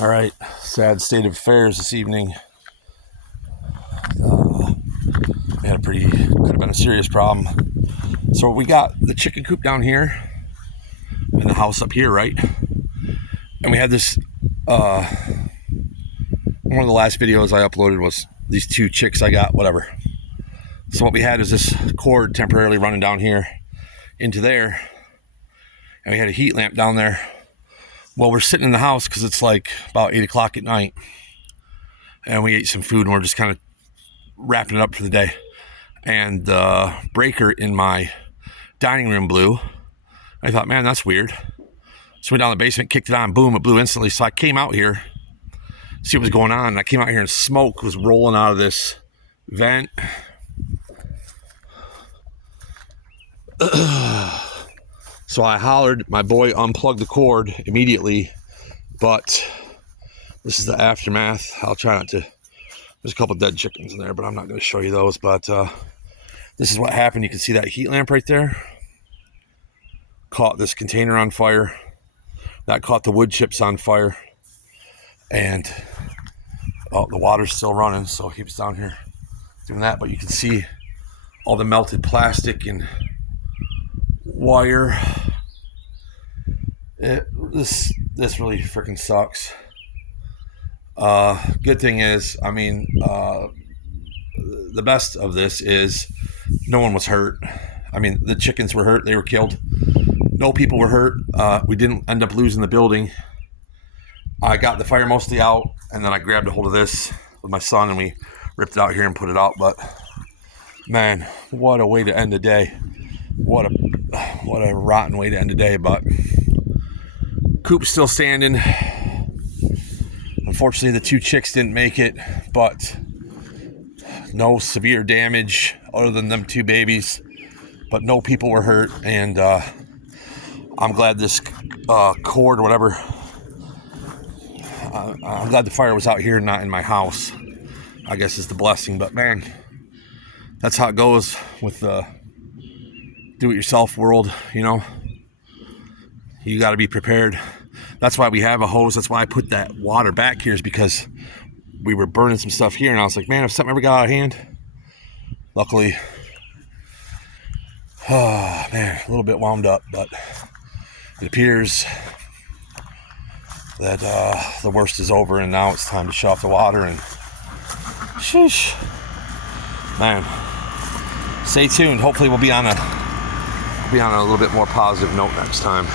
All right, sad state of affairs this evening. We had could have been a serious problem. So we got the chicken coop down here and the house up here, right? And we had this, one of the last videos I uploaded was these two chicks I got, whatever. So what we had is this cord temporarily running down here into there. And we had a heat lamp down there. Well, we're sitting in the house because it's like about 8 o'clock at night. And we ate some food and we're just kind of wrapping it up for the day. And the breaker in my dining room blew. I thought, man, that's weird. So went down the basement, kicked it on, boom, it blew instantly. So I came out here, see what was going on. And I came out here and smoke was rolling out of this vent. So I hollered, my boy unplugged the cord immediately, but this is the aftermath. I'll try not to, there's a couple dead chickens in there, but I'm not going to show you those, but this is what happened. You can see that heat lamp right there. Caught this container on fire. That caught the wood chips on fire. And the water's still running, so he was down here doing that, but you can see all the melted plastic and wire. This really freaking sucks. Good thing is, I mean, the best of this is no one was hurt. I mean, the chickens were hurt, they were killed. No people were hurt. We didn't end up losing the building. I got the fire mostly out, and then I grabbed a hold of this with my son and we ripped it out here and put it out. But man, what a way to end the day. What a rotten way to end the day. But Coop's still standing. Unfortunately, the two chicks didn't make it, but no severe damage other than them two babies. But no people were hurt, and I'm glad this cord or whatever, I'm glad the fire was out here, not in my house. I guess is the blessing. But man, that's how it goes with the do-it-yourself world, you know. You got to be prepared. That's why we have a hose. That's why I put that water back here, is because we were burning some stuff here, and I was like, man, if something ever got out of hand. Luckily, oh man, a little bit wound up, but it appears that the worst is over, and now it's time to shut off the water. And sheesh, man, stay tuned. Hopefully we'll be on a little bit more positive note next time.